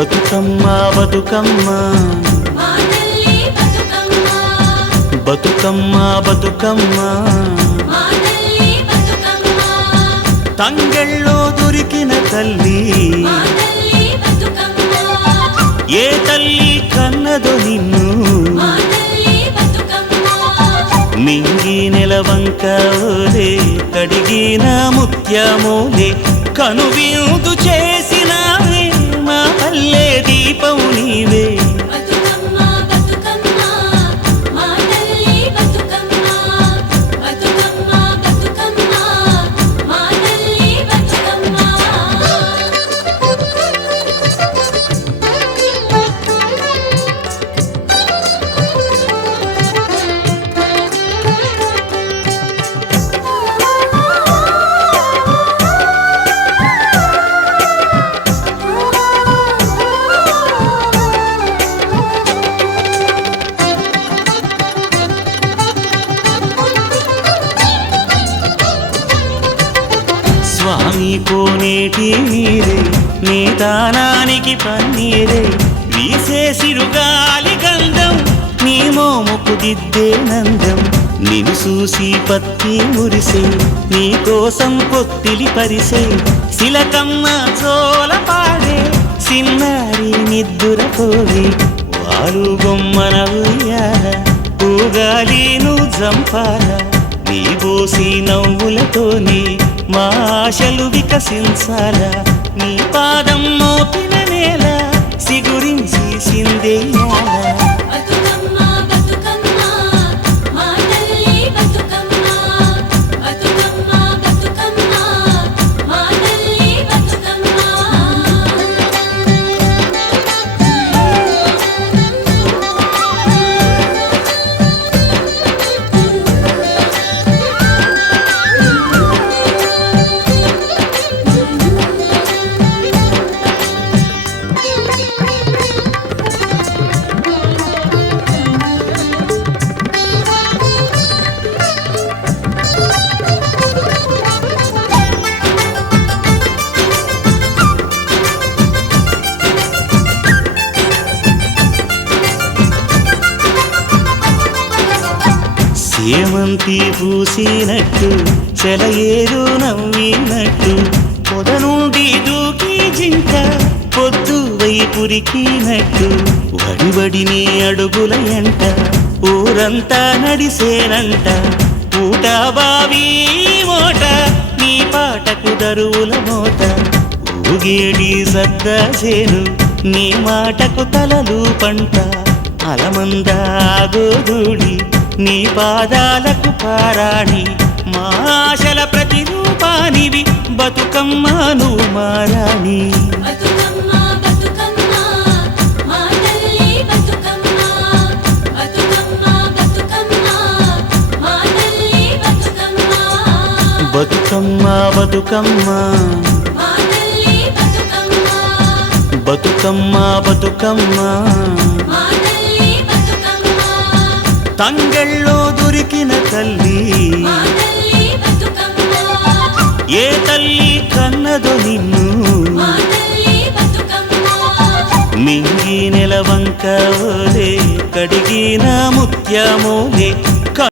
బతుకమ్మ బతుకమ్మ బతుకమ్మ బతుకమ్మ తంగెళ్ళో దొరికిన తల్లి ఏ తల్లి కన్నదో నిన్ను మింగి నెలవంక ఓలే కడిగిన ముత్యమోలే కనువిందు చేసినావే మా పల్లె దీపం నీవే స్వామి కోనేటి నీరే నీ దానానికి పన్నీరే వీసే సిరుగాలి గంధం నీ మోముకు దిద్దే నందం నిన్ను చూసి పత్తి మురిసే నీ కోసం పొత్తిలి పరిసే శిలకమ్మ చోల పాడే సిన్నారి నిద్దుర పోవే వారు బొమ్మన ఉయ్యాల పూగాలి నువ్వు జంపాల నీ బోసి నవ్వులతోని మా ఆశలు వికసించాలా నీ పాదం మోపిన నేల సిగురించి సిందేయాలా సేమంతి పూసినట్టు చెలయేరు నవ్వినట్టు పొద నుండి దూకి జింక పొద్దు వైపురికినట్టు వడివడిని అడుగుల ఎంట ఊరంతా నడిసేనంట ఊట బావి మోట నీ పాటకు దరువుల మోత ఊగేడి సద్దాసేను నీ మాటకు తలలు పంట అలమంద గోధూళి నీ పాదాలకు పారాణి మా ఆశల ప్రతిరూపానివి బతుకమ్మ నువ్వు మారాణి బతుకమ్మ బతుకమ్మ బతుకమ్మ బతుకమ్మ తంగెళ్ళో దొరికిన తల్లి ఏ తల్లి కన్నదో నిన్ను మింగి నెలవంక ఓలే కడిగిన ముత్యమోలే